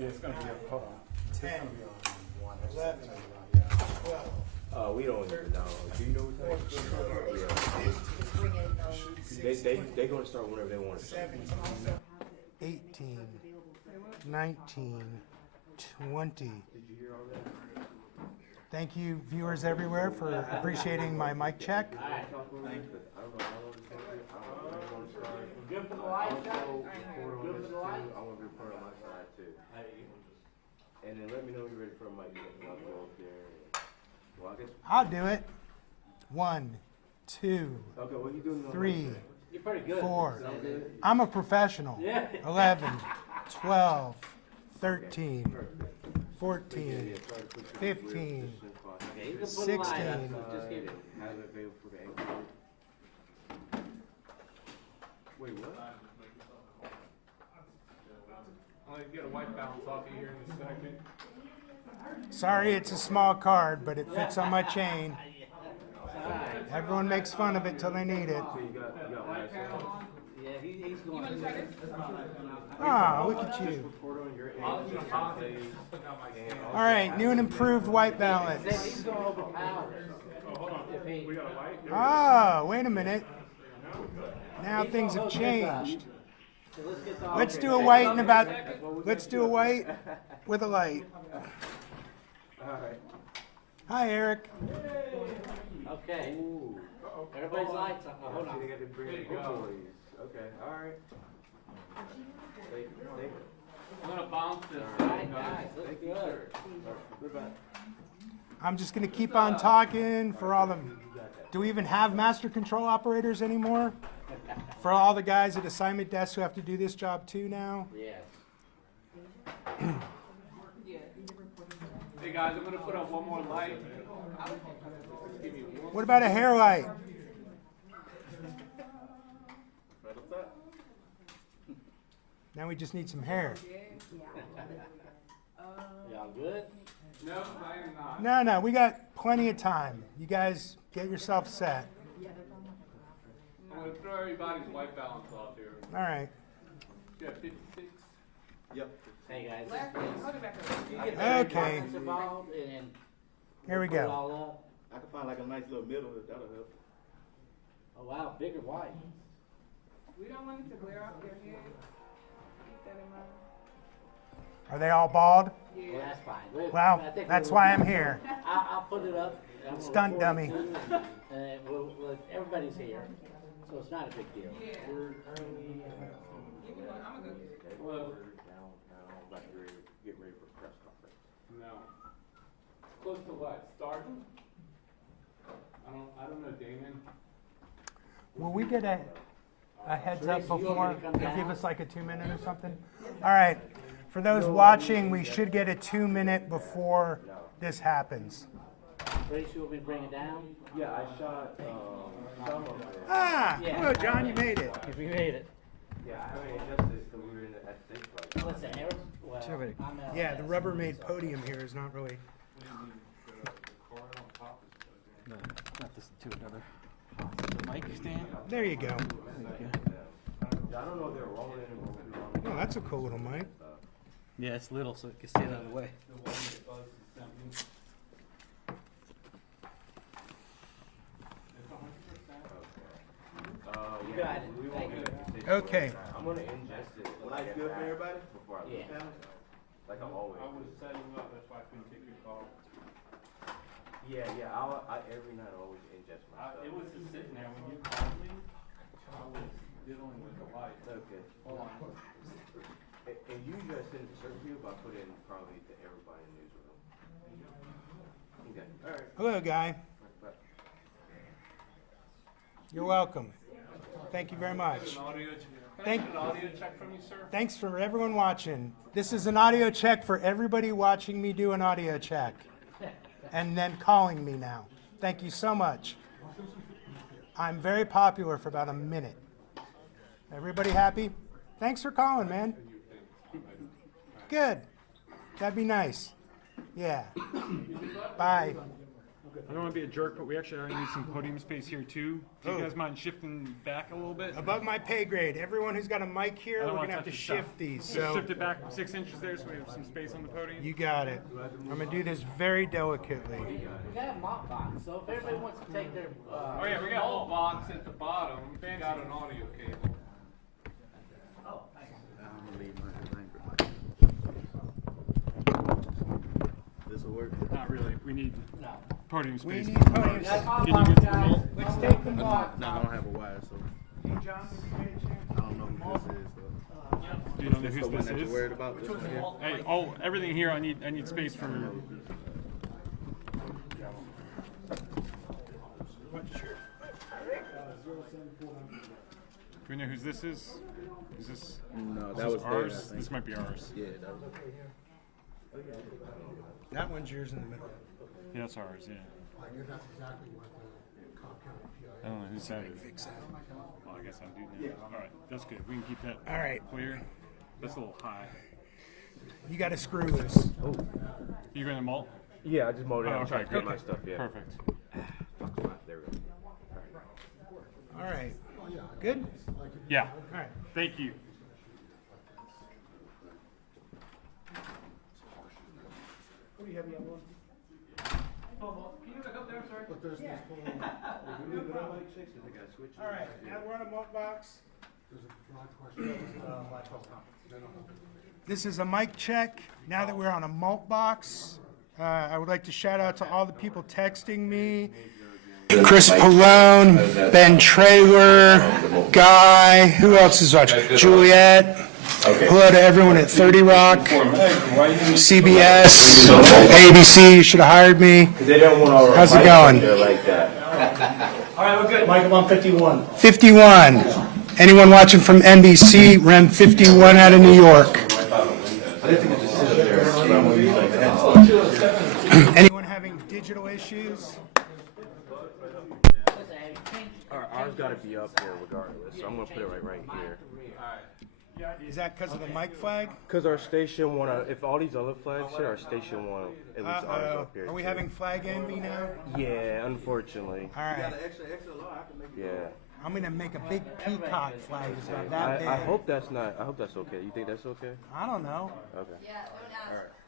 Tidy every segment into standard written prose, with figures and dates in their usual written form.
Yeah, it's gonna be hold on. 10, 11, 12. We don't even know. Do you know what they're gonna start whenever they want to. 18, 19, 20. Did you hear all that? Thank you, viewers everywhere, for appreciating my mic check. All right. Thank you. I don't know how long it's gonna be. I don't know when it's gonna start. Good for the light, Good for the light. I want to report on my side too. And then let me know when you're ready for a mic check. I'll go up there. Well, I guess. I'll do it. 1, 2, Okay, what are you doing? 3, You're pretty good. 4. Sound good? I'm a professional. Yeah. 11, 12, 13, 14, 15, Okay, you can put 16. the light up, just give it. Have it available for the APD. Wait, what? I'm gonna get a white balance off of here in a second. Sorry, it's a small card, but it fits on my chain. Everyone makes fun of it till they need it. So you got white balance. Yeah, he's going to. Ah, look at you. Report on your end. All right, new and improved white balance. He's going over power. If he, We got a light? Ah, wait a minute. Now things have changed. so let's get the. Let's do a white in about. Let's do a white with a light. Alright. Hi, Eric. Okay. Ooh. Everybody's lights on. Oh, hold See, on. they got to bring There you the go. boys. Okay, alright. Thank you. I'm gonna bounce this. All right, guys, look Thank you, good. sir. Goodbye. I'm just going to keep on talking for all the. Do we even have master control operators anymore? For all the guys at assignment desks who have to do this job too now? Yes. Hey guys, I'm gonna put up one more light. Give me one. What about a hair light? Now we just need some hair. Y'all good? No, I am not. No, we got plenty of time. You guys get yourself set. I'm gonna throw everybody's white balance off here. All right. You got 56. Yep. Hey, guys. You Okay. get the comments involved and Here we put it go. all up. I can find like a nice little middle, that'll help. Oh, wow, bigger white. We don't want it to glare off your head. Keep that in mind. Are they all bald? Well, that's fine. Well, I think that's we'll- why I'm here. I'll put it up. I'm gonna Stunt record dummy. it too, and everybody's here, so it's not a big deal. Yeah. I'm gonna go. Well, Downtown, like get ready for a press conference. no. Close to what? Start? I don't know, Damon. Will we get a heads up Tracy, you want me before? to come Give down? us like a 2-minute or something? All right. For those watching, we should get a 2-minute before this happens. Tracy, you want me to bring it down? Yeah, I shot some of it. Ah, Yeah. hello, John. You made it. We made it. Yeah, I mean, adjusted it because we were in at the stage like. What's that, Eric? Well, I'm out. Yeah, the Rubbermaid podium here is not really. No, not this to another the mic stand. There you go. I don't know if they're rolling in or what we're Oh, that's a cool little mic. Yeah, it's little, so it can stand out of the way. You got it. We Thank won't you. get a decision. Okay. I'm gonna ingest it. Light good for everybody? Before I leave Yeah. town. Like I'm always. I was setting up, that's why I couldn't take your call. Yeah, I every night I always ingest my stuff. It was just sitting there when you called me. I was dealing with the light. Okay. Hold on. And usually I send it to certain people, but I put it in probably to everybody in the newsroom. Okay. All right. Hello, guy. Bye. You're welcome. Thank you very much. An audio check. Thank- Can I get an audio check from you, sir? Thanks for everyone watching. This is an audio check for everybody watching me do an audio check. And then calling me now. Thank you so much. I'm very popular for about a minute. Everybody happy? Thanks for calling, man. Good. That'd be nice. Yeah. Bye. I don't want to be a jerk, but we actually need some podium space here too. Do you Oh. guys mind shifting back a little bit? Above my pay grade. Everyone who's got a mic here, I don't we're wanna gonna have to touch your shift stuff. these. Just So shift it back 6 inches there so we have some space on the podium. you got it. I'm gonna do this very delicately. We got a mop box, so if everybody wants to take their, Oh yeah, we got a whole box at the bottom. We got an audio cable. oh, thanks. This will work. Not really. We need No. podium We space. need podium Got a mop Can you box, get the guys. remote? Let's take the mop. No, I don't have a wire, so Hey, John, when you get a chance, I don't know who this is. Though. Do you know This who the one this that you're is? worried about? This one here? Hey, oh, everything here. I need space for. Do we know whose this is? Is this? No, Is that this was ours? theirs, I think. This might be ours. Yeah, that was. that one's yours in the middle. Yeah, that's ours. Yeah. I don't know whose that is. Well, I guess I do now. All right, that's good. We can keep that All right, clear. That's a little high. you got to screw this. You going to malt? Yeah, I just mowed it. Oh, I'm trying okay. to get my stuff. Yeah. Perfect. There we go. All right. Good? Yeah. All right. Thank you. Can you look up there, sorry? All right, now we're on a malt box. This is a mic check. Now that we're on a malt box, I would like to shout out to all the people texting me. Chris Pallone, Ben Traylor, Guy, who else is watching? Juliet. Hello to everyone at 30 Rock, CBS, ABC, you should have hired me. They don't want all How's it going? like that. All right, we're good. Mike, I'm on 51. 51. Anyone watching from NBC, REM 51 out of New York. Anyone having digital issues? Ours got to be up here regardless, so I'm gonna put it right here. Is that because of the mic flag? Cause our station wanna, if all these other flags hit, our station wanna at least ours Uh-oh. up here. Are we too. having flag envy now? Yeah, unfortunately. All right. Extra large. I can make Yeah. I'm going to make a big peacock flag. It's about that big. I hope that's not. I hope that's okay. You think that's okay? I don't know. Okay.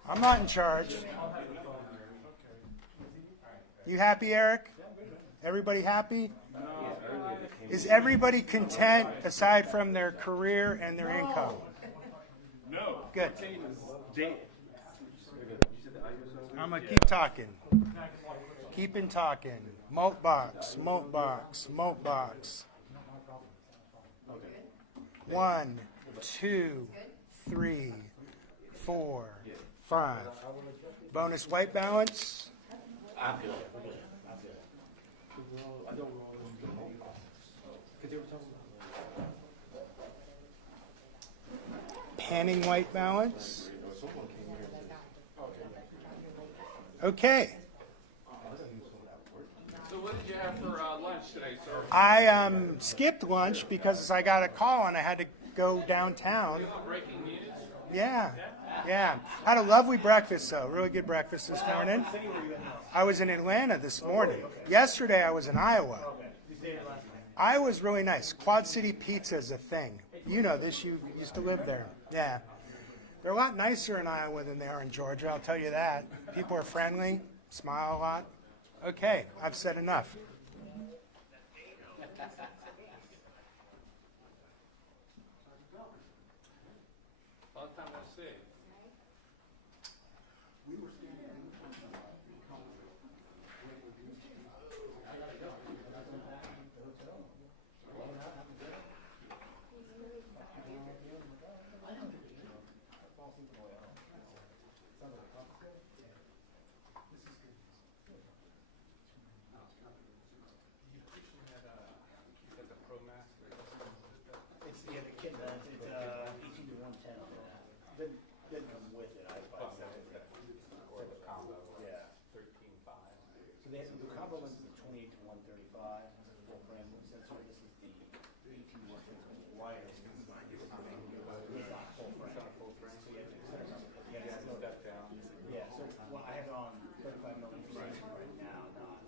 I'm not in charge. You happy, Eric? Everybody happy? Is everybody content aside from their career and their income? No. Good. I'm going to keep talking. Keeping talking. Malt box, malt box, malt box. 1, 2, 3, 4, 5. Bonus white balance. Panning white balance. Okay. So what did you have for lunch today, sir? I skipped lunch because I got a call and I had to go downtown. Breaking news? Yeah, yeah. Had a lovely breakfast though. Really good breakfast this morning. I was in Atlanta this morning. Yesterday I was in Iowa. Iowa's really nice. Quad City Pizza is a thing. You know this. You used to live there. Yeah. They're a lot nicer in Iowa than they are in Georgia. I'll tell you that. People are friendly, smile a lot. Okay, I've said enough. Long time no see. It's the other kid, it's 18 to 110 on that. Didn't come with it, I bought it. Or the combo. Yeah. 13.5. So the combo one's the 28 to 135, full frame sensor. This is the 18 to 110 wireless. It's not full frame. It's not full frame. So you have to set it up. Yeah, it's no step down. Yeah, so well, I have it on 35 millimeter right now, not.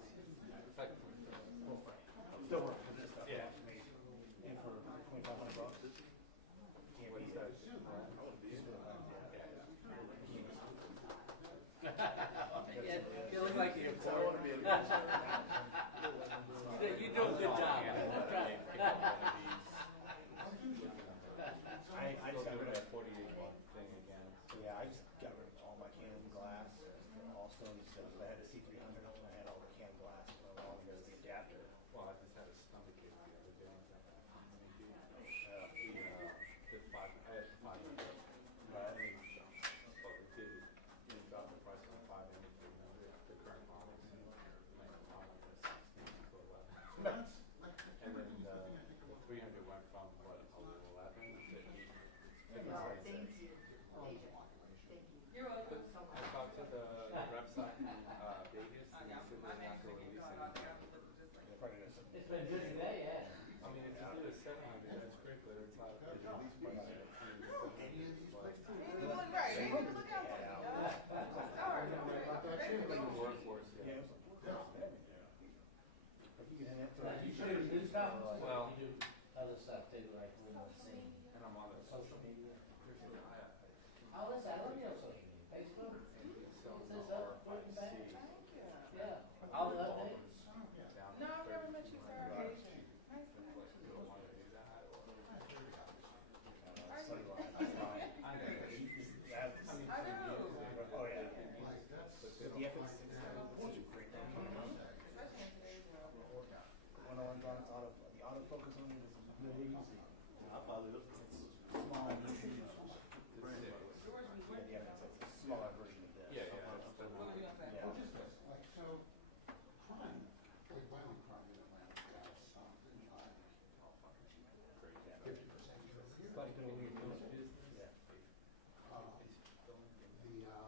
And then the 300 went from what, 11 to 8. Thank you. You're welcome. I talked to the reps out in Vegas, and they said they're not going to release anything. It's been good today, yeah. I mean, if you did a 700, that's great, but it's not the release price of the 700. You look right. You need to look out for me, dog. Sorry. Like the workforce, yeah. You should have do stuff. Well, You do other stuff too, like we don't see. and I'm on the Social media. I Oh, listen, I love you on social media. Facebook. so It says up, front and back. Thank you. Yeah. All the updates. No, I've never met you, sir. Asian. Nice to meet you. I do. Oh, yeah. But the FX is such a great thing. Especially in today's world. When I went on the autofocus on it is really easy. I probably look. Small and easy. Yeah, it's a smaller version of this. Yeah, yeah, that's the one. Yeah. It's like the way most business. Yeah.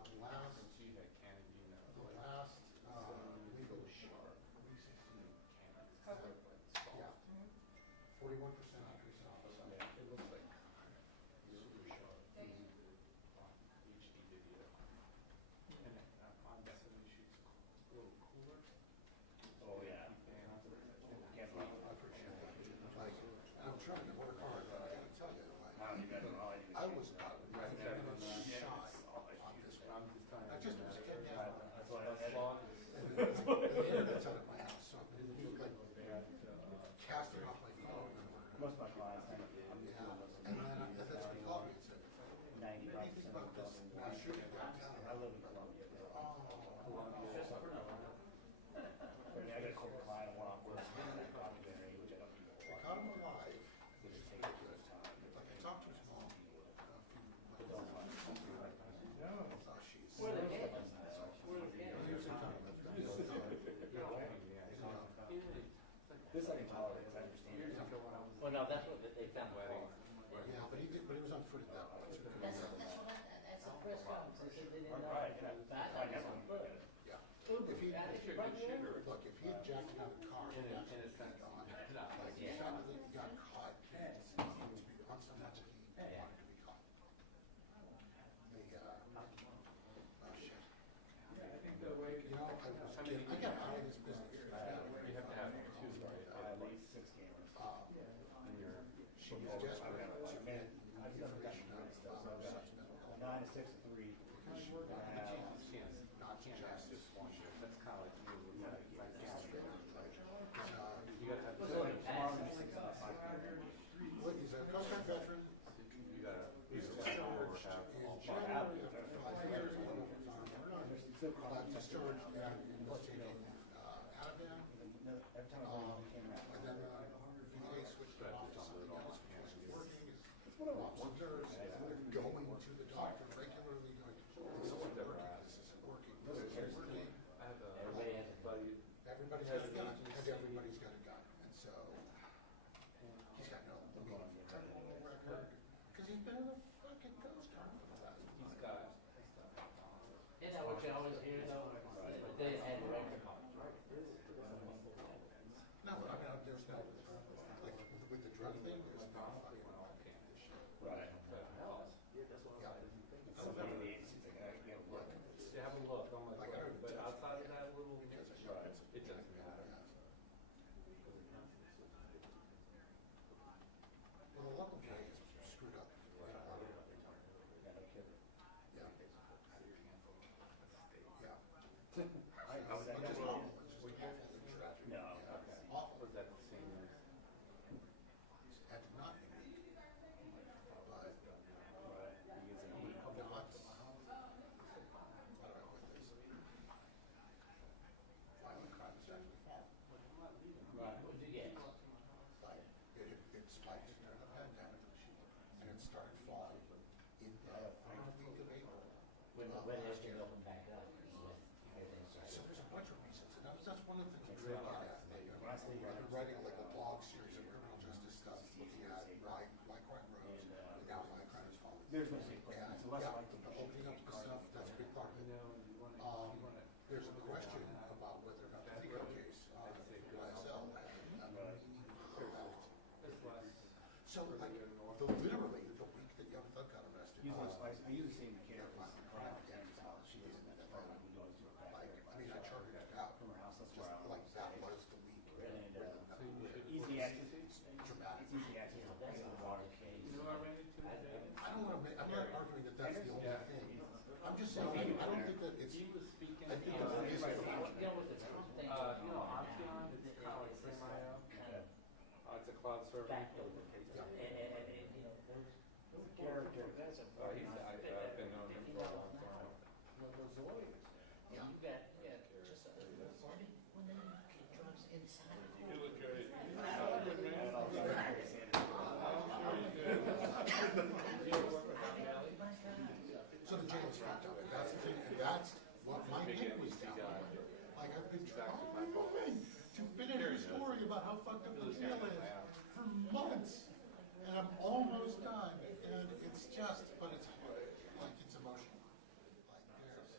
She had Canada, you know. It looks like HD video. And on that side, shoots a little cooler. Oh, yeah. Can't believe it. I'm trying to work hard, but I gotta tell you, I was about ready to shy on this one. I'm just trying to. I just was getting down. That's why As long as. And the internet's out at my house, so it looked like casting off my phone. most of my clients, I'm just doing this. And then that's what he called me and said, 95% what do you think of about the this? We're shooting downtown. I live in Columbia. Oh, But I got a couple client one-off work in that documentary, which I don't even we watch. caught him alive. Which is taking a bit of time. Like I talked to his mom. But don't watch. Oh, she's. Where the kids? Where the kids? This I can tolerate, I understand. Well, no, that's what they found. Wedding. Yeah, but he was on foot at that point. So That's the press conference. They said they didn't know. Right, yeah. That I was never on looked foot. at it. yeah. Uber, If he- that is You're a right good there. shooter. Look, if he had jacked out of the car, In a that's sense. gone. No. Like the fact that he got caught, it's not to be on so much he wanted to be caught. Oh shit. I think the way. You know, I got out of this business. You have to have two, right? At least 6 cameras. She was desperate to get I've done that information out stuff, so of I've got such medical 9 to 6 to 3. Can't have just one. That's kind of like you. You gotta have. Tomorrow is 6 to 5. Look, he's a Coast Guard veteran. You gotta. His discharge in January after 5 years. I don't know if it's on or not. Discharged investigating Alabama. Every time I bring him camera out. And then VA switched it off to something else, which wasn't working. Officers going to the doctor regularly, going, this isn't working, this isn't working, this isn't working. I have a Everybody has a buddy. Everybody's got a gun, and everybody's got a gun. And so, he's got no criminal record, because he's been in the fucking Coast Guard for the last. He's got. Isn't that what you always hear though? But they had the record. No, I mean, there's no, like, with the drug thing, there's no fucking shit. Right. Yeah. Somebody in the agency's like, you know, look. You have a look, I'm like, but outside of that little, it doesn't matter. Well, the local guy is screwed up. Yeah. Yeah. I was But at just that. awful, it's just awful and tragic. No. Awful. Was that the same as? Had to not be. But, no, I don't know what this. Violent crime is actually fall. Right. What'd you get? Like, it spiked during the pandemic, and it started falling in the third week of April. When Last everything year. opened back up. Everything started. So there's a bunch of reasons, and that's one of the things we're looking at. Like, writing like a blog series of criminal justice stuff, looking at why crime grows and now why crime is falling. There's no safe place. And It's less yeah, likely to the opening up the stuff, that's a big part of it. There's a question about whether or not the FICO case, YSL had a meaningful effect. So like, literally, the week that Young Thug got arrested. I use the same mechanic as the client at Danny's house. She isn't that far. We go to her back. Like, I mean, I charted it out. From her house, that's Just where I like that was the week. And easy access. Dramatic. It's easy access to the water case. You know what I ran into today? I don't want to. I'm not arguing that that's the only thing. I'm just saying. I don't think that it's. He was speaking. I think that there is. You know, Option, it's kind of like Frame.io. It's a cloud server. Character, that's a. I've been known him for a long time. Those lawyers, and you got, just, when they get drugs inside the court. You look great. So the jail is fucked up. That's the thing. And that's what my head was down. Like I've been trying to finish a story about how fucked up the jail is for months, and I'm almost done. And it's just, but it's like it's emotional. Like there's.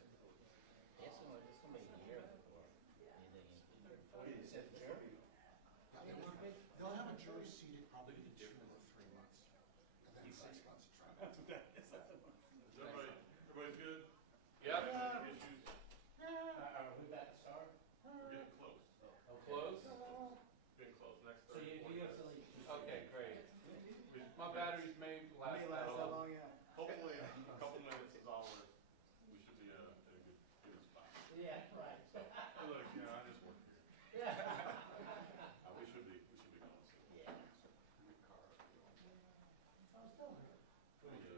It's gonna be a year before anything is set jury. They'll have a jury seated probably in 2 or 3 months, and then 6 months of trial. Everybody's good? Yeah. Issues? Are we about to start? We're getting close. Close? Getting close. Next So Thursday. you have to leave. Okay, great. My batteries may last that long. Hopefully, a couple minutes is all we should be at a good spot. Yeah, right. Look, I just work here. Yeah. We should be going soon. Yeah.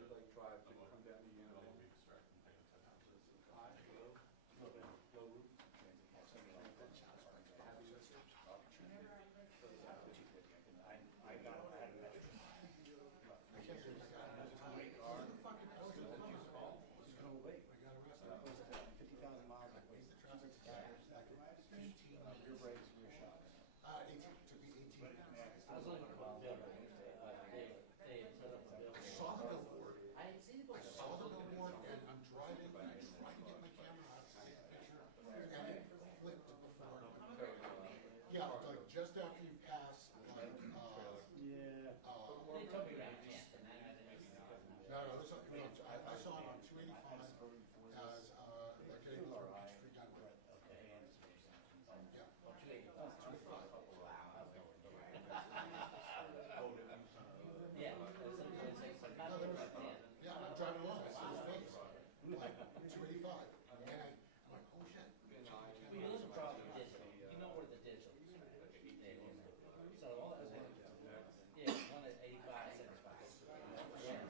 Like drive to come down to I don't want to Unity. be distracted and paying attention. High, low roof. I can't do that. Who the fuck is that? Just go away. That was 50,000 miles. Like, What's the traffic tires? 15. Rear brakes, rear shocks. 18. Took me 18. I was looking for a building, they had put up a building. I saw the billboard. I didn't see the I building. saw the billboard, and I'm driving, and I'm trying to get my camera out to take a picture, and it flipped before. Yeah, like just after you pass, like, Yeah. They took me around 10, and I didn't even know. no, this, I saw it on 285 as, like, getting from Peachtree down to, Okay. yeah. Well, 285. Yeah, it's not No, there was, like 10. yeah, I'm driving along, I see his face, like, 285, and I'm like, oh shit. We lose the problem with digital. You know where the digital is. So all that was, yeah, one at 85, 75. Yeah.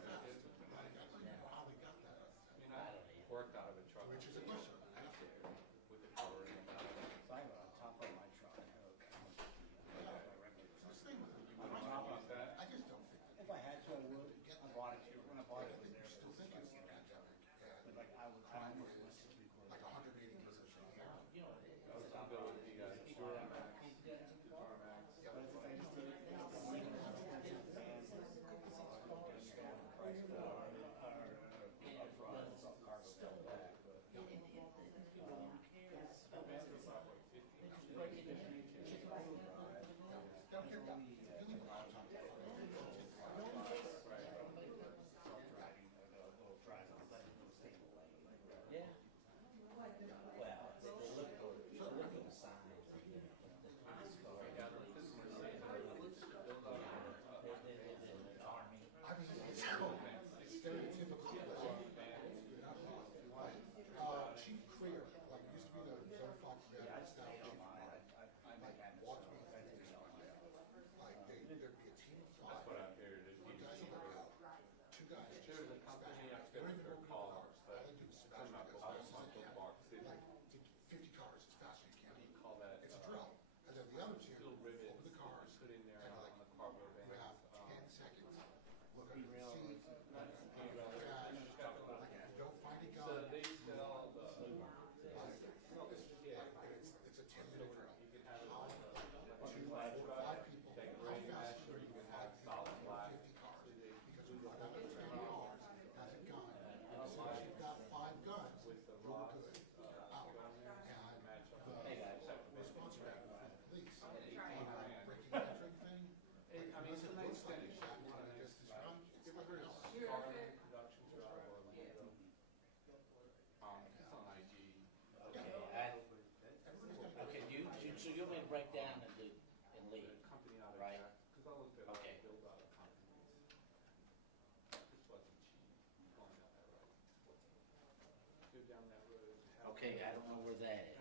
Okay, I don't know where that is,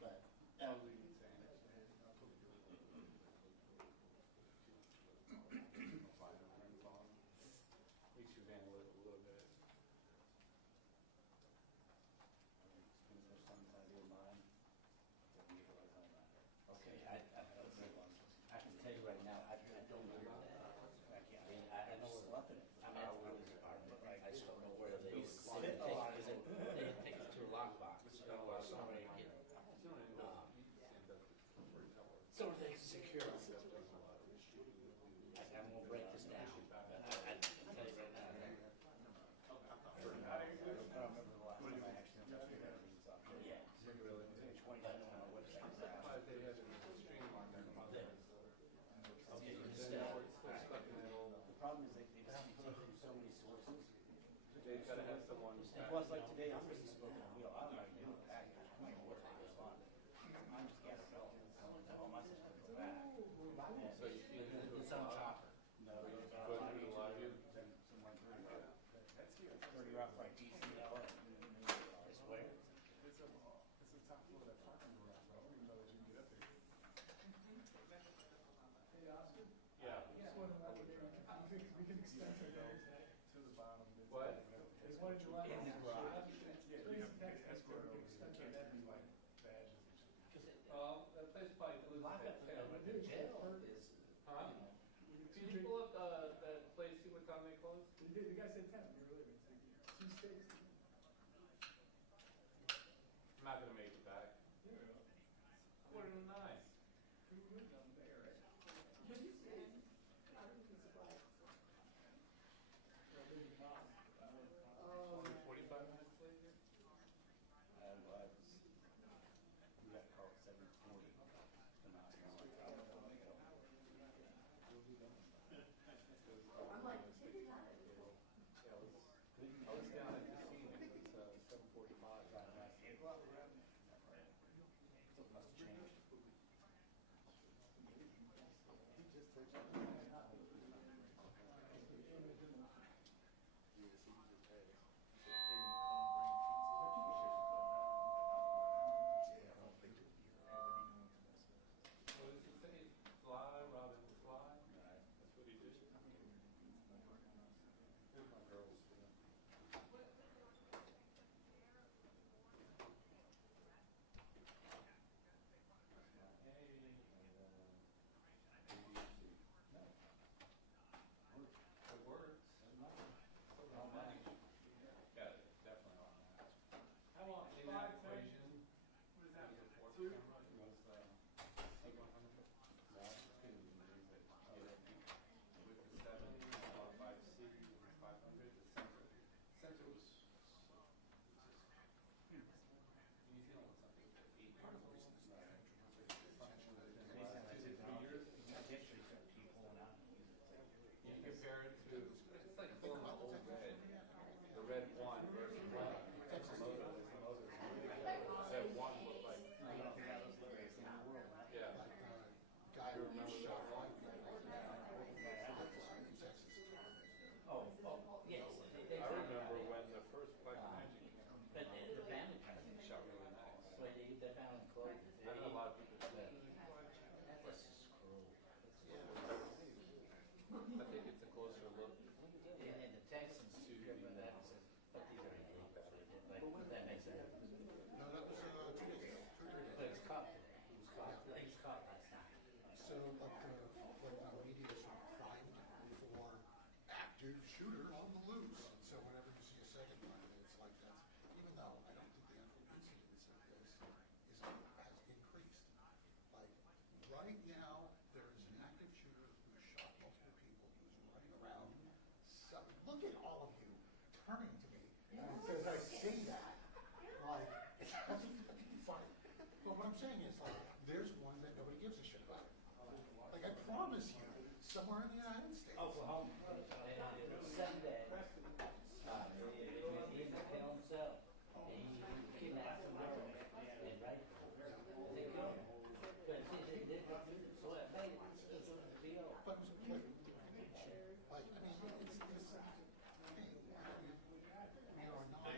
but, Makes you vandal it a little bit. okay, I can tell you right now, I don't know where that is. I know where, I'm at the police department, I just don't know where they take it to a lockbox, or somewhere to get, so they can secure it. I'm gonna break this down, but I can tell you right now. Yeah. Okay, The problem is they take from so many sources. They've gotta have someone. Plus, like today, I'm just spoken on wheel. I don't know do it back. I don't know what they respond. I'm just guessing. All my systems go back. So you feel It's on chopper. No, it's go through the lobby. somewhere through 30 rough like DCL. I swear. Yeah. What? In the garage. That place probably Lock up the jail is, Huh? Can you pull up that place, see what time they close? The guy said 10, you're really, it's like 2 steaks. I'm not gonna make it back. Quarter to 9. Only 45 minutes later? We got to call it 7:40. I'm like, take your time. I was down at the scene, it was 7:45. Something must have changed. What does it say? Fly, Robin, fly? That's what he did. Here's my girls. It works. How much? Yeah, definitely on that. How long? In that equation, what is that? Was it 4 camera? It was C100. No, I just couldn't even use it. With the 7, 5C, and 500, the sensor was New Zealand was something for 8 years old. You compare it to, it's like pulling an old red. The red one versus one. It's a motor, there's a motor. That one looked like. Yeah. Guy You remember that one? yes. I remember when the first Black Magic came out. But the family kind of It shot really nice. When they eat their family clothes. I know a lot of people. That's just cruel. I think it's a closer look. And the Texans do but that's, but these are illegal. Like, that makes sense. No, that was 2 days ago. But it's caught. He was caught. He was caught last night. So, like, the media is sort of primed for active shooter on the loose. So whenever you see a second one, it's like that's, even though I don't think the actual incidence of this has increased. Like, right now, there is an active shooter who shot multiple people, who's running around. So, look at all of you turning to me as I say that. Like, it's funny. But what I'm saying is, like, there's one that nobody gives a shit about. Like, I promise you, somewhere in the United States. Oklahoma. Sunday. He didn't kill himself. He kidnapped some girl and raped her. They killed him. But see, they did it. So it made it. It's a deal. But it was like, I mean, it's this thing. We are not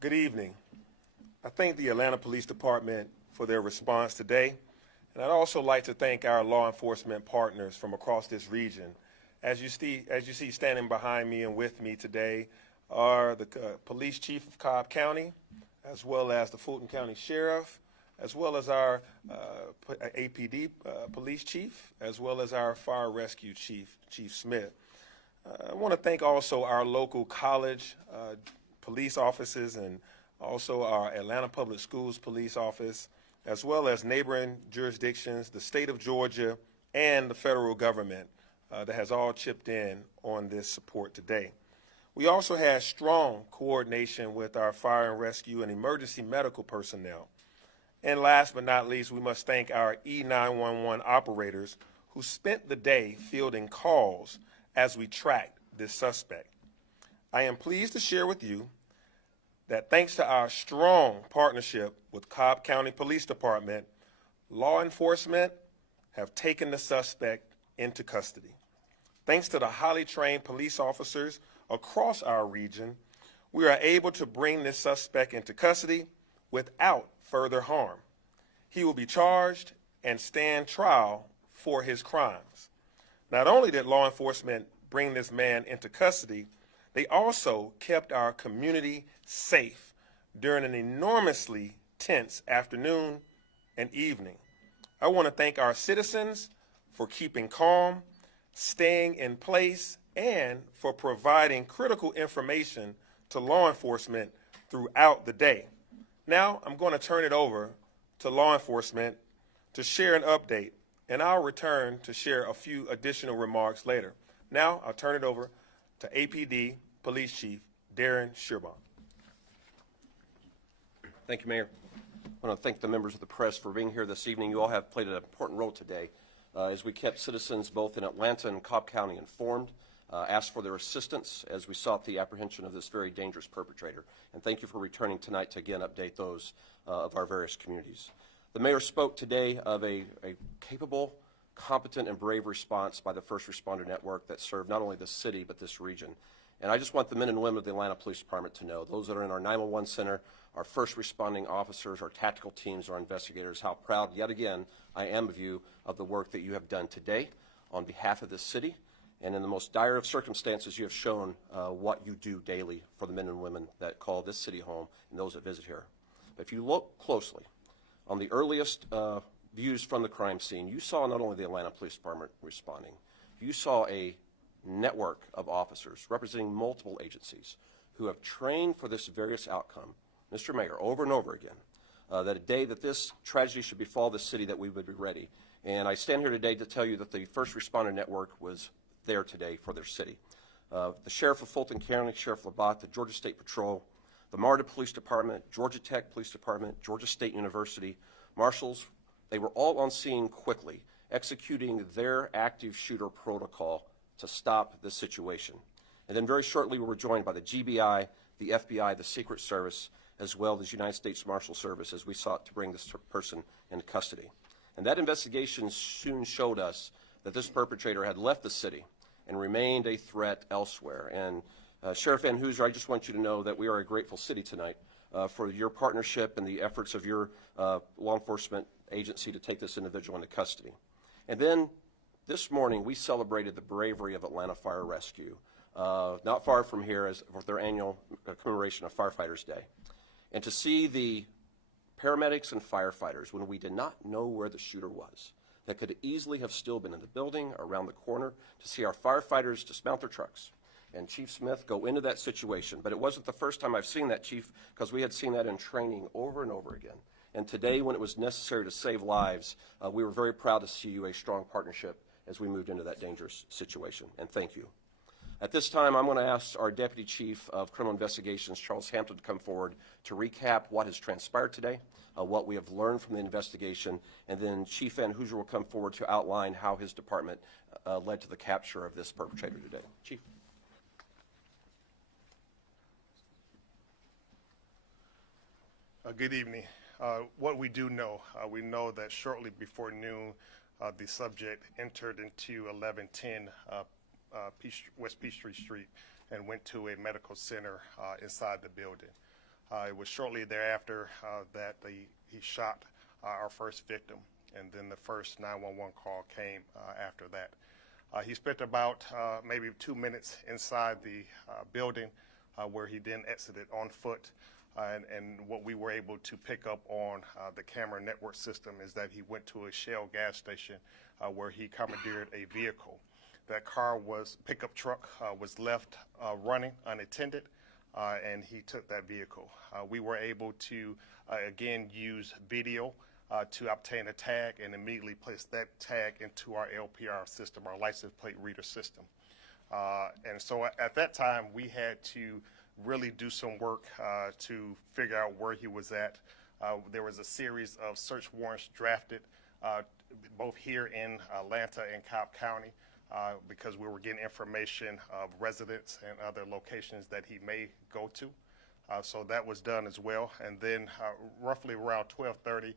Good evening. I thank the Atlanta Police Department for their response today, and I'd also like to thank our law enforcement partners from across this region. As you see standing behind me and with me today are the Police Chief of Cobb County, as well as the Fulton County Sheriff, as well as our APD Police Chief, as well as our Fire Rescue Chief, Chief Smith. I want to thank also our local college police offices and also our Atlanta Public Schools Police Office, as well as neighboring jurisdictions, the state of Georgia, and the federal government that has all chipped in on this support today. We also had strong coordination with our fire and rescue and emergency medical personnel. And last but not least, we must thank our E911 operators who spent the day fielding calls as we tracked this suspect. I am pleased to share with you that thanks to our strong partnership with Cobb County Police Department, law enforcement have taken the suspect into custody. Thanks to the highly trained police officers across our region, we are able to bring this suspect into custody without further harm. He will be charged and stand trial for his crimes. Not only did law enforcement bring this man into custody, they also kept our community safe during an enormously tense afternoon and evening. I want to thank our citizens for keeping calm, staying in place, and for providing critical information to law enforcement throughout the day. Now I'm going to turn it over to law enforcement to share an update, and I'll return to share a few additional remarks later. Now I'll turn it over to APD Police Chief Darren Shearbaum. Thank you, Mayor. I want to thank the members of the press for being here this evening. You all have played an important role today as we kept citizens both in Atlanta and Cobb County informed, asked for their assistance as we sought the apprehension of this very dangerous perpetrator. And thank you for returning tonight to again update those of our various communities. The mayor spoke today of a capable, competent, and brave response by the first responder network that served not only this city but this region. And I just want the men and women of the Atlanta Police Department to know, those that are in our 911 center, our first responding officers, our tactical teams, our investigators, how proud yet again I am of you of the work that you have done today on behalf of this city. And in the most dire of circumstances, you have shown what you do daily for the men and women that call this city home and those that visit here. But if you look closely on the earliest views from the crime scene, you saw not only the Atlanta Police Department responding, you saw a network of officers representing multiple agencies who have trained for this various outcome, Mr. Mayor, over and over again, that a day that this tragedy should befall the city that we would be ready. And I stand here today to tell you that the first responder network was there today for their city. The Sheriff of Fulton County, Sheriff Labatt, the Georgia State Patrol, the MARTA Police Department, Georgia Tech Police Department, Georgia State University, marshals, they were all on scene quickly, executing their active shooter protocol to stop this situation. And then very shortly we were joined by the GBI, the FBI, the Secret Service, as well as United States Marshal Service as we sought to bring this person into custody. And that investigation soon showed us that this perpetrator had left the city and remained a threat elsewhere. And Sheriff Van Hooser, I just want you to know that we are a grateful city tonight for your partnership and the efforts of your law enforcement agency to take this individual into custody. And then this morning we celebrated the bravery of Atlanta Fire Rescue, not far from here as for their annual commemoration of Firefighters Day. And to see the paramedics and firefighters, when we did not know where the shooter was, that could easily have still been in the building, around the corner, to see our firefighters dismount their trucks and Chief Smith go into that situation. But it wasn't the first time I've seen that, Chief, because we had seen that in training over and over again. And today, when it was necessary to save lives, we were very proud to see you a strong partnership as we moved into that dangerous situation. And thank you. At this time, I'm going to ask our Deputy Chief of Criminal Investigations, Charles Hampton, to come forward to recap what has transpired today, what we have learned from the investigation, and then Chief Van Hooser will come forward to outline how his department led to the capture of this perpetrator today. Chief. Good evening. What we do know, we know that shortly before noon, the subject entered into 1110 West Peachtree Street and went to a medical center inside the building. It was shortly thereafter that he shot our first victim, and then the first 911 call came after that. He spent about maybe 2 minutes inside the building where he then exited on foot. And what we were able to pick up on the camera network system is that he went to a Shell gas station where he commandeered a vehicle. That pickup truck was left running unattended, and he took that vehicle. We were able to, again, use video to obtain a tag and immediately place that tag into our LPR system, our license plate reader system. And so at that time, we had to really do some work to figure out where he was at. There was a series of search warrants drafted both here in Atlanta and Cobb County because we were getting information of residents and other locations that he may go to. So that was done as well. And then roughly around 12:30,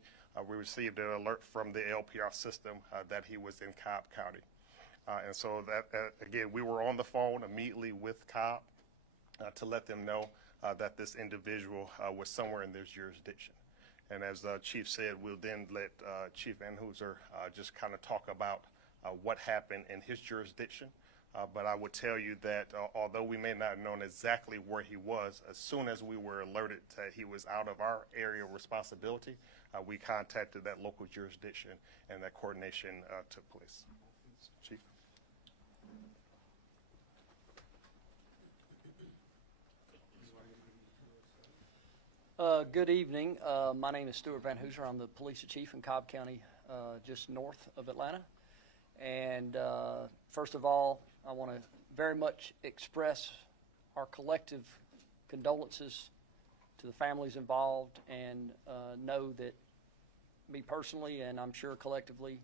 we received an alert from the LPR system that he was in Cobb County. And so that, again, we were on the phone immediately with Cobb to let them know that this individual was somewhere in their jurisdiction. And as Chief said, we'll then let Chief Van Hooser just kind of talk about what happened in his jurisdiction. But I would tell you that although we may not have known exactly where he was, as soon as we were alerted that he was out of our area of responsibility, we contacted that local jurisdiction, and that coordination took place. Chief. Good evening. My name is Stuart Van Hooser. I'm the police chief in Cobb County, just north of Atlanta. And first of all, I want to very much express our collective condolences to the families involved, and know that me personally, and I'm sure collectively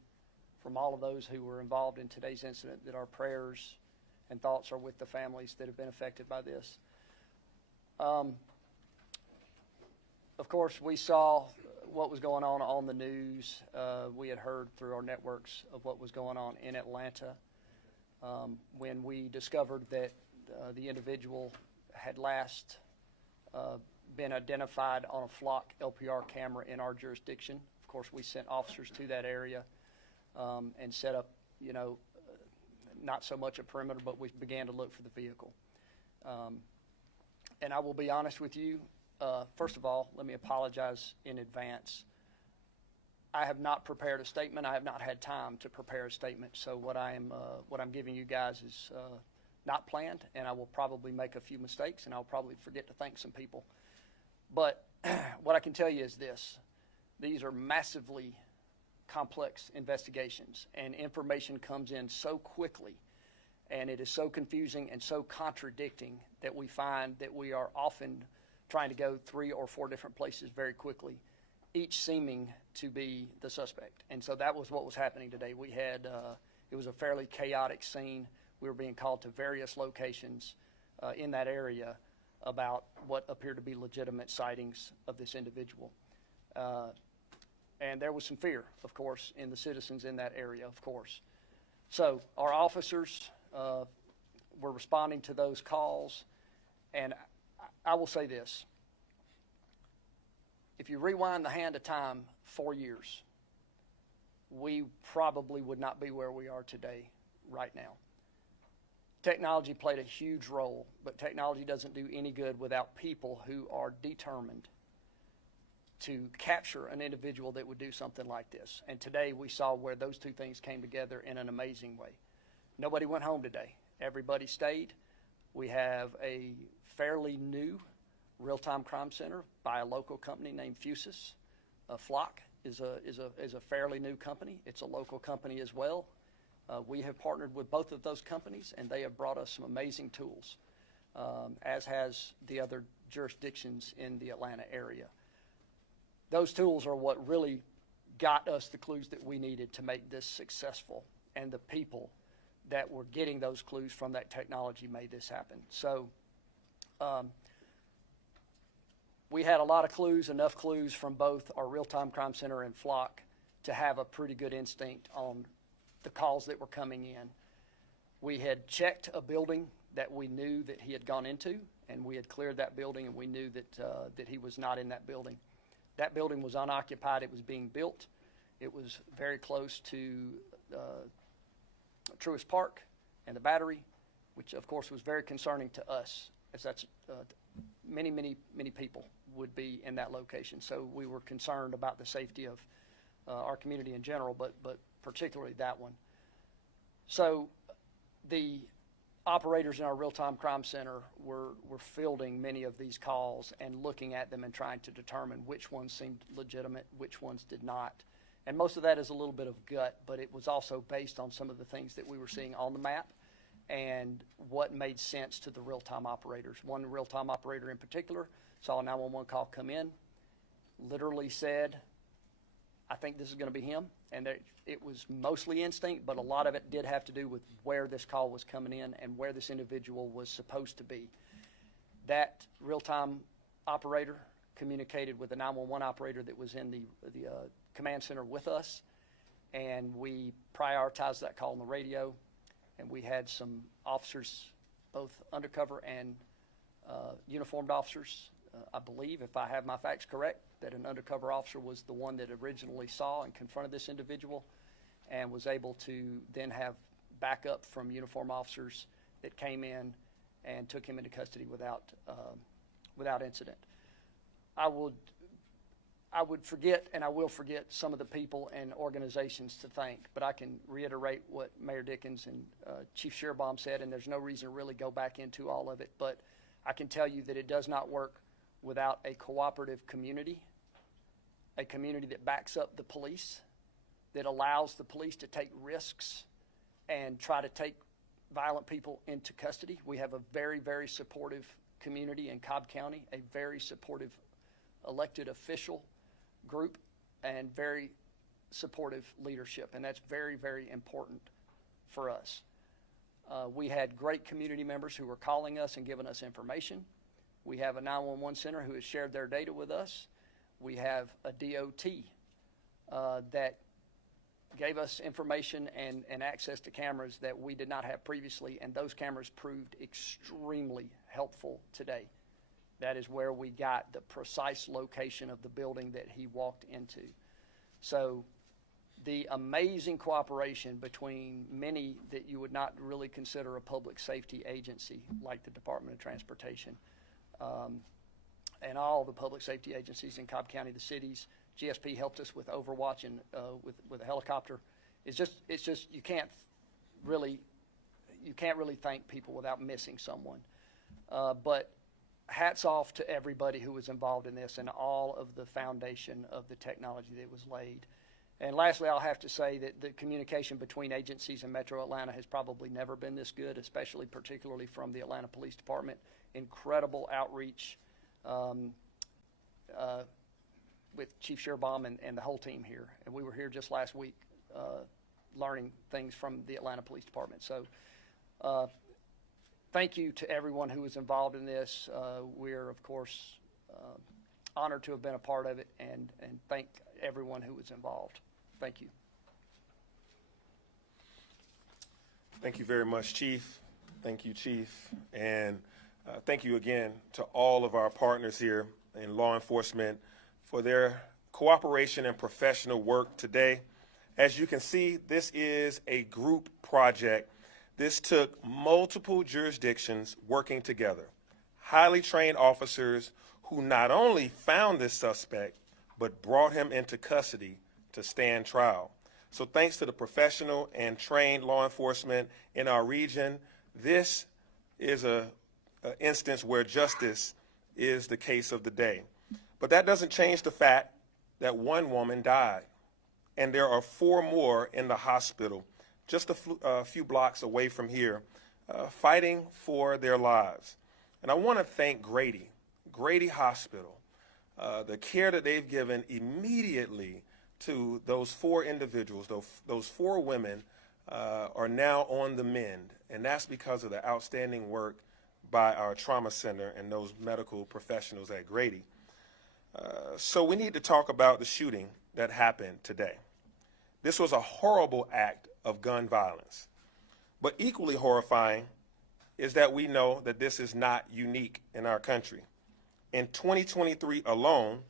from all of those who were involved in today's incident, that our prayers and thoughts are with the families that have been affected by this. Of course, we saw what was going on the news. We had heard through our networks of what was going on in Atlanta. When we discovered that the individual had last been identified on a flock LPR camera in our jurisdiction, of course, we sent officers to that area and set up, not so much a perimeter, but we began to look for the vehicle. And I will be honest with you. First of all, let me apologize in advance. I have not prepared a statement. I have not had time to prepare a statement. So what I'm giving you guys is not planned, and I will probably make a few mistakes, and I'll probably forget to thank some people. But what I can tell you is this: these are massively complex investigations, and information comes in so quickly, and it is so confusing and so contradicting that we find that we are often trying to go 3 or 4 different places very quickly, each seeming to be the suspect. And so that was what was happening today. We had, it was a fairly chaotic scene. We were being called to various locations in that area about what appeared to be legitimate sightings of this individual. And there was some fear, of course, in the citizens in that area, of course. So our officers were responding to those calls, and I will say this: if you rewind the hand of time 4 years, we probably would not be where we are today right now. Technology played a huge role, but technology doesn't do any good without people who are determined to capture an individual that would do something like this. And today we saw where those two things came together in an amazing way. Nobody went home today. Everybody stayed. We have a fairly new real-time crime center by a local company named Fusus. Flock is a fairly new company. It's a local company as well. We have partnered with both of those companies, and they have brought us some amazing tools, as has the other jurisdictions in the Atlanta area. Those tools are what really got us the clues that we needed to make this successful, and the people that were getting those clues from that technology made this happen. So we had a lot of clues, enough clues from both our real-time crime center and Flock to have a pretty good instinct on the calls that were coming in. We had checked a building that we knew that he had gone into, and we had cleared that building, and we knew that he was not in that building. That building was unoccupied. It was being built. It was very close to Truist Park and the Battery, which of course was very concerning to us, as that's many people would be in that location. So we were concerned about the safety of our community in general, but particularly that one. So the operators in our real-time crime center were fielding many of these calls and looking at them and trying to determine which ones seemed legitimate, which ones did not. And most of that is a little bit of gut, but it was also based on some of the things that we were seeing on the map and what made sense to the real-time operators. One real-time operator in particular saw a 911 call come in, literally said, I think this is going to be him. And it was mostly instinct, but a lot of it did have to do with where this call was coming in and where this individual was supposed to be. That real-time operator communicated with the 911 operator that was in the command center with us, and we prioritized that call on the radio, and we had some officers, both undercover and uniformed officers. I believe, if I have my facts correct, that an undercover officer was the one that originally saw and confronted this individual and was able to then have backup from uniformed officers that came in and took him into custody without incident. I would forget, and I will forget, some of the people and organizations to thank, but I can reiterate what Mayor Dickens and Chief Shearbaum said, and there's no reason to really go back into all of it, but I can tell you that it does not work without a cooperative community, a community that backs up the police, that allows the police to take risks and try to take violent people into custody. We have a very, very supportive community in Cobb County, a very supportive elected official group, and very supportive leadership, and that's very, very important for us. We had great community members who were calling us and giving us information. We have a 911 center who has shared their data with us. We have a DOT that gave us information and access to cameras that we did not have previously, and those cameras proved extremely helpful today. That is where we got the precise location of the building that he walked into. So the amazing cooperation between many that you would not really consider a public safety agency, like the Department of Transportation, and all the public safety agencies in Cobb County, the cities. GSP helped us with Overwatch and with a helicopter. It's just you can't really thank people without missing someone. But hats off to everybody who was involved in this and all of the foundation of the technology that was laid. And lastly, I'll have to say that the communication between agencies in Metro Atlanta has probably never been this good, particularly from the Atlanta Police Department. Incredible outreach with Chief Shearbaum and the whole team here. And we were here just last week learning things from the Atlanta Police Department. So thank you to everyone who was involved in this. We're, of course, honored to have been a part of it, and thank everyone who was involved. Thank you. Thank you very much, Chief. Thank you, Chief. And thank you again to all of our partners here in law enforcement for their cooperation and professional work today. As you can see, this is a group project. This took multiple jurisdictions working together, highly trained officers who not only found this suspect, but brought him into custody to stand trial. So thanks to the professional and trained law enforcement in our region, this is an instance where justice is the case of the day. But that doesn't change the fact that one woman died, and there are 4 more in the hospital just a few blocks away from here, fighting for their lives. And I want to thank Grady Hospital, the care that they've given immediately to those 4 individuals. Those 4 women are now on the mend, and that's because of the outstanding work by our trauma center and those medical professionals at Grady. So we need to talk about the shooting that happened today. This was a horrible act of gun violence, but equally horrifying is that we know that this is not unique in our country. In 2023 alone,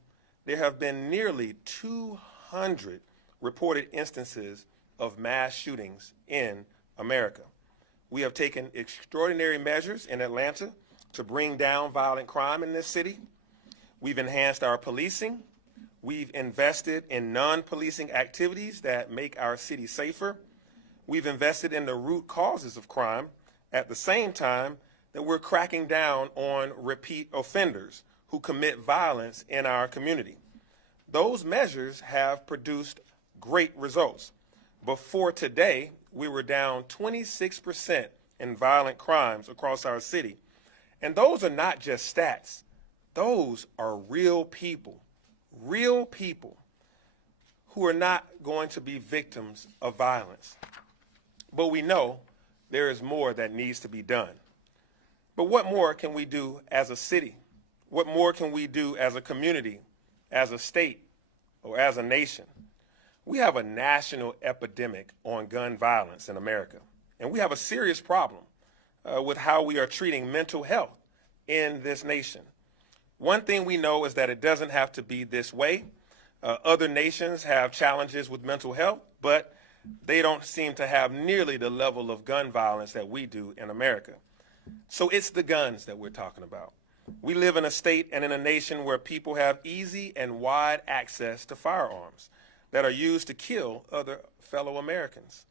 there have been nearly 200 reported instances of mass shootings in America. We have taken extraordinary measures in Atlanta to bring down violent crime in this city. We've enhanced our policing. We've invested in non-policing activities that make our city safer. We've invested in the root causes of crime at the same time that we're cracking down on repeat offenders who commit violence in our community. Those measures have produced great results. Before today, we were down 26% in violent crimes across our city. And those are not just stats. Those are real people who are not going to be victims of violence. But we know there is more that needs to be done. But what more can we do as a city? What more can we do as a community, as a state, or as a nation? We have a national epidemic on gun violence in America, and we have a serious problem with how we are treating mental health in this nation. One thing we know is that it doesn't have to be this way. Other nations have challenges with mental health, but they don't seem to have nearly the level of gun violence that we do in America. So it's the guns that we're talking about. We live in a state and in a nation where people have easy and wide access to firearms that are used to kill other fellow Americans.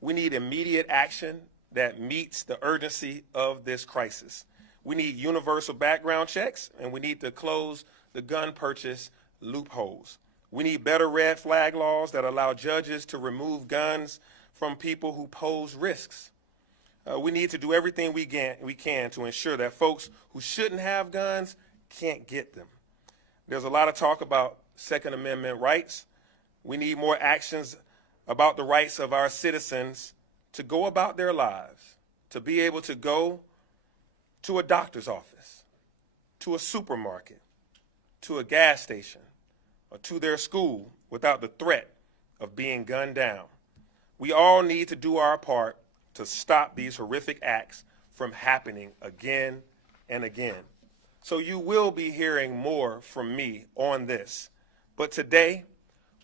We need immediate action that meets the urgency of this crisis. We need universal background checks, and we need to close the gun purchase loopholes. We need better red flag laws that allow judges to remove guns from people who pose risks. We need to do everything we can to ensure that folks who shouldn't have guns can't get them. There's a lot of talk about Second Amendment rights. We need more actions about the rights of our citizens to go about their lives, to be able to go to a doctor's office, to a supermarket, to a gas station, or to their school without the threat of being gunned down. We all need to do our part to stop these horrific acts from happening again and again. So you will be hearing more from me on this. But today,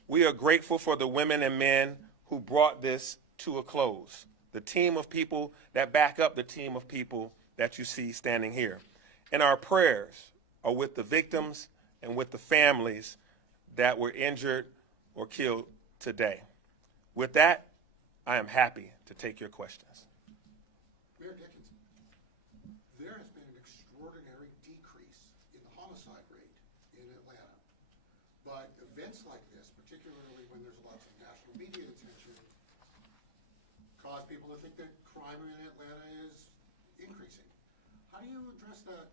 we are grateful for the women and men who brought this to a close, the team of people that back up the team of people that you see standing here. And our prayers are with the victims and with the families that were injured or killed today. With that, I am happy to take your questions. Mayor Dickens, there has been an extraordinary decrease in the homicide rate in Atlanta. But events like this, particularly when there's lots of national media attention, cause people to think that crime in Atlanta is increasing. How do you address that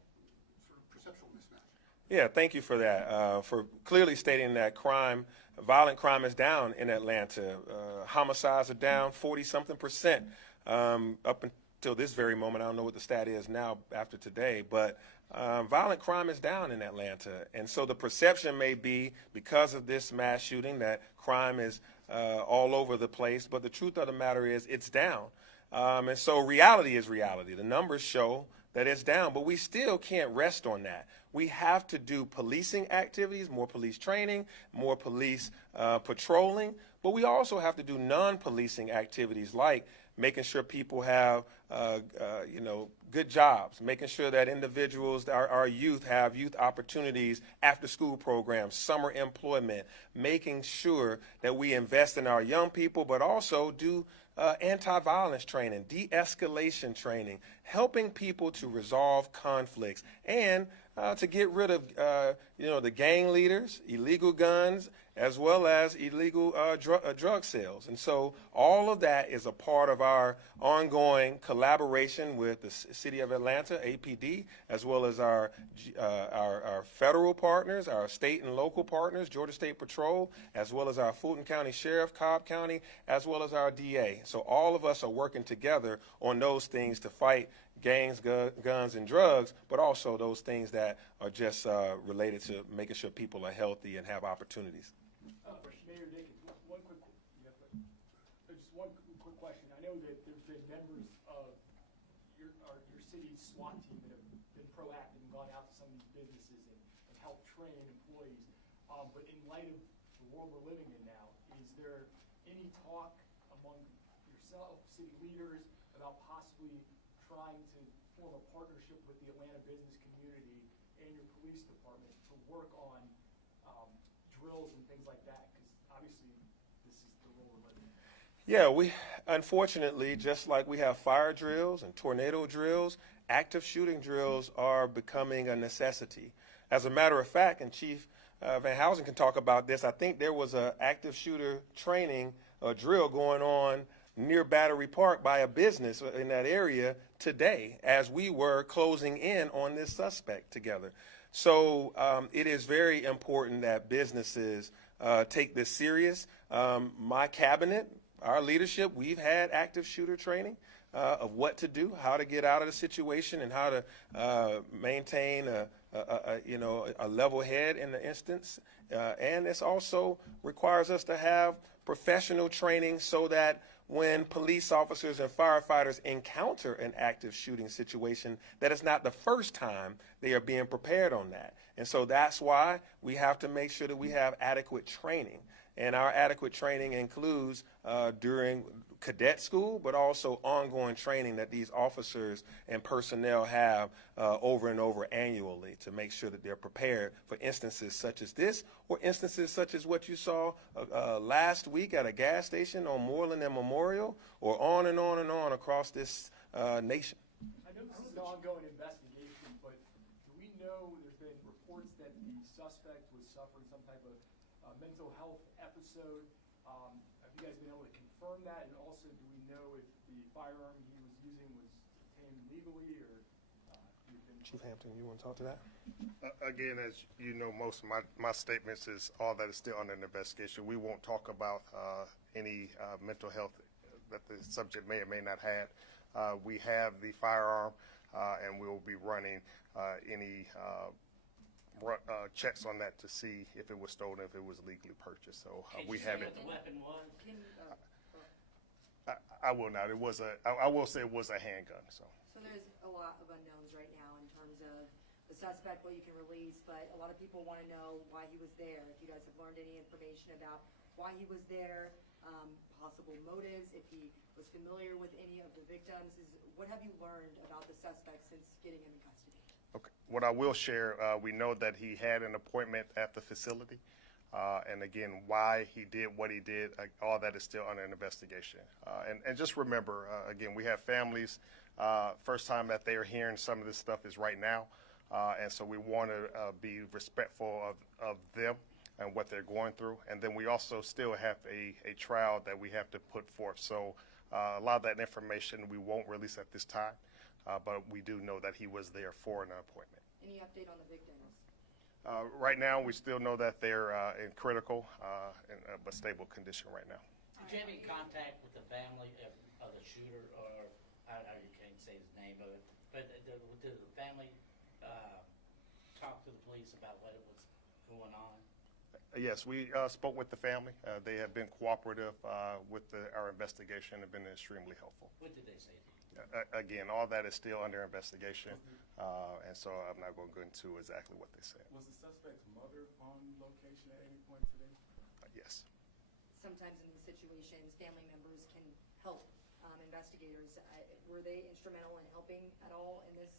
sort of perceptual mismatch? Yeah, thank you for that, for clearly stating that violent crime is down in Atlanta. Homicides are down 40-something% up until this very moment. I don't know what the stat is now after today, but violent crime is down in Atlanta. And so the perception may be, because of this mass shooting, that crime is all over the place. But the truth of the matter is it's down. And so reality is reality. The numbers show that it's down, but we still can't rest on that. We have to do policing activities, more police training, more police patrolling, but we also have to do non-policing activities like making sure people have good jobs, making sure that individuals, our youth, have youth opportunities, after-school programs, summer employment, making sure that we invest in our young people, but also do anti-violence training, de-escalation training, helping people to resolve conflicts, and to get rid of the gang leaders, illegal guns, as well as illegal drug sales. And so all of that is a part of our ongoing collaboration with the City of Atlanta, APD, as well as our federal partners, our state and local partners, Georgia State Patrol, as well as our Fulton County Sheriff, Cobb County, as well as our DA. So all of us are working together on those things to fight gangs, guns, and drugs, but also those things that are just related to making sure people are healthy and have opportunities. Mayor Dickens, just one quick question. I know that there's been members of your city SWAT team that have been proactive and gone out to some of these businesses and helped train employees. But in light of the world we're living in now, is there any talk among yourself, city leaders, about possibly trying to form a partnership with the Atlanta business community and your police department to work on drills and things like that? Because obviously this is the world we're living in. Yeah, we unfortunately, just like we have fire drills and tornado drills, active shooting drills are becoming a necessity. As a matter of fact, and Chief Van Housen can talk about this, I think there was an active shooter training drill going on near Battery Park by a business in that area today as we were closing in on this suspect together. So it is very important that businesses take this serious. My cabinet, our leadership, we've had active shooter training of what to do, how to get out of the situation, and how to maintain a level head in the instance. And this also requires us to have professional training so that when police officers and firefighters encounter an active shooting situation, that it's not the first time they are being prepared on that. And so that's why we have to make sure that we have adequate training. And our adequate training includes during cadet school, but also ongoing training that these officers and personnel have over and over annually to make sure that they're prepared for instances such as this, or instances such as what you saw last week at a gas station on Moreland and Memorial, or on and on and on across this nation. I know this is an ongoing investigation, but do we know there's been reports that the suspect was suffering some type of mental health episode? Have you guys been able to confirm that? And also, do we know if the firearm he was using was obtained legally, or Chief Hampton, you want to talk to that? Again, as you know, most of my statements is all that is still under an investigation. We won't talk about any mental health that the subject may or may not have. We have the firearm, and we will be running any checks on that to see if it was stolen, if it was legally purchased. So we have it. What the weapon was? I will not. It was I will say it was a handgun. So there's a lot of unknowns right now in terms of the suspect, what you can release, but a lot of people want to know why he was there. If you guys have learned any information about why he was there, possible motives, if he was familiar with any of the victims, what have you learned about the suspect since getting him in custody? okay. What I will share, we know that he had an appointment at the facility. And again, why he did what he did, all that is still under an investigation. And just remember, again, we have families. First time that they are hearing some of this stuff is right now. And so we want to be respectful of them and what they're going through. And then we also still have a trial that we have to put forth. So a lot of that information we won't release at this time. But we do know that he was there for an appointment. Any update on the victims? Right now, we still know that they're in critical but stable condition right now. Did you have any contact with the family of the shooter, or you can't say his name, but did the family talk to the police about what was going on? Yes, we spoke with the family. They have been cooperative with our investigation and been extremely helpful. What did they say to you? Again, all that is still under investigation, and so I'm not going to go into exactly what they said. Was the suspect's mother on location at any point today? Yes. Sometimes in these situations, family members can help investigators. Were they instrumental in helping at all in this?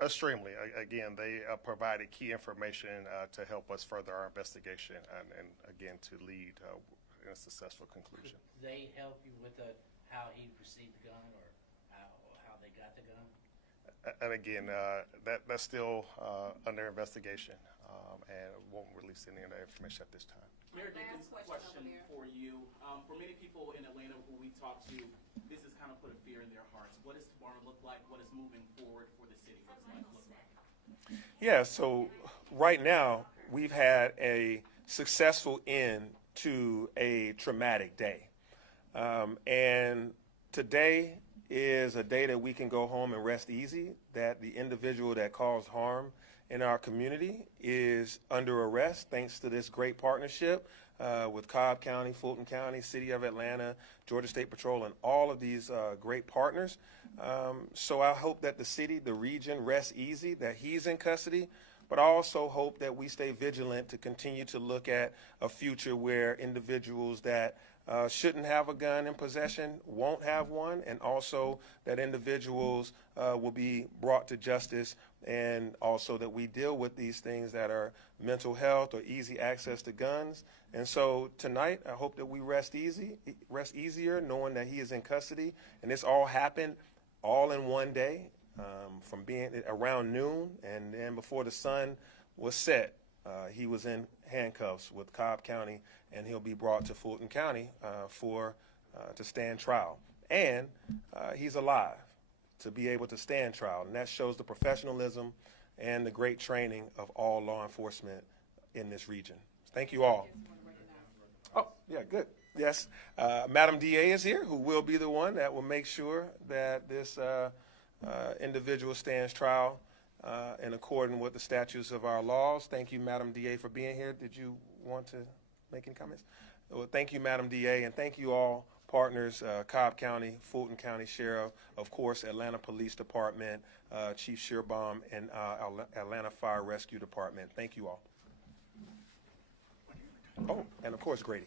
Extremely. Again, they provided key information to help us further our investigation and again, to lead in a successful conclusion. Did they help you with how he received the gun, or how they got the gun? And again, that's still under investigation, and won't release any of that information at this time. Mayor Dickens, question for you. For many people in Atlanta who we talk to, this has kind of put a fear in their hearts. What does tomorrow look like? What is moving forward for the city? What does life look like? Yeah, so right now we've had a successful end to a traumatic day. And today is a day that we can go home and rest easy, that the individual that caused harm in our community is under arrest thanks to this great partnership with Cobb County, Fulton County, City of Atlanta, Georgia State Patrol, and all of these great partners. So I hope that the city, the region rests easy that he's in custody, but I also hope that we stay vigilant to continue to look at a future where individuals that shouldn't have a gun in possession won't have one, and also that individuals will be brought to justice, and also that we deal with these things that are mental health or easy access to guns. And so tonight, I hope that we rest easier knowing that he is in custody, and this all happened all in one day, from being around noon, and then before the sun was set, he was in handcuffs with Cobb County, and he'll be brought to Fulton County to stand trial. And he's alive to be able to stand trial, and that shows the professionalism and the great training of all law enforcement in this region. Thank you all. Oh, yeah, good. Yes, Madam DA is here, who will be the one that will make sure that this individual stands trial in accordance with the statutes of our laws. Thank you, Madam DA, for being here. Did you want to make any comments? Well, thank you, Madam DA, and thank you all partners, Cobb County, Fulton County Sheriff, of course, Atlanta Police Department, Chief Shearbaum, and Atlanta Fire Rescue Department. Thank you all. Oh, and of course, Grady.